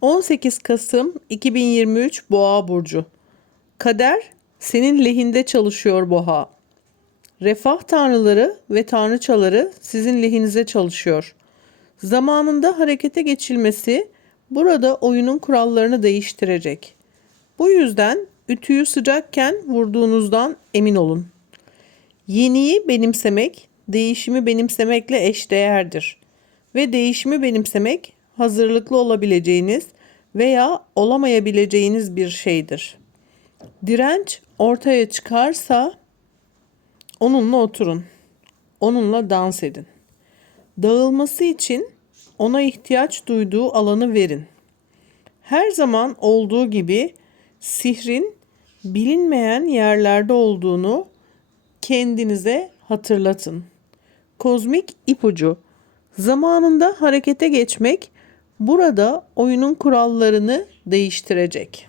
18 Kasım 2023 Boğa burcu. Kader senin lehinde çalışıyor Boğa. Refah tanrıları ve tanrıçaları sizin lehinize çalışıyor. Zamanında harekete geçilmesi burada oyunun kurallarını değiştirecek. Bu yüzden ütüyü sıcakken vurduğunuzdan emin olun. Yeniyi benimsemek, değişimi benimsemekle eşdeğerdir. Ve değişimi benimsemek hazırlıklı olabileceğiniz veya olamayabileceğiniz bir şeydir. Direnç ortaya çıkarsa onunla oturun. Onunla dans edin. Dağılması için ona ihtiyaç duyduğu alanı verin. Her zaman olduğu gibi sihrin bilinmeyen yerlerde olduğunu kendinize hatırlatın. Kozmik ipucu. Zamanında harekete geçmek burada oyunun kurallarını değiştirecek.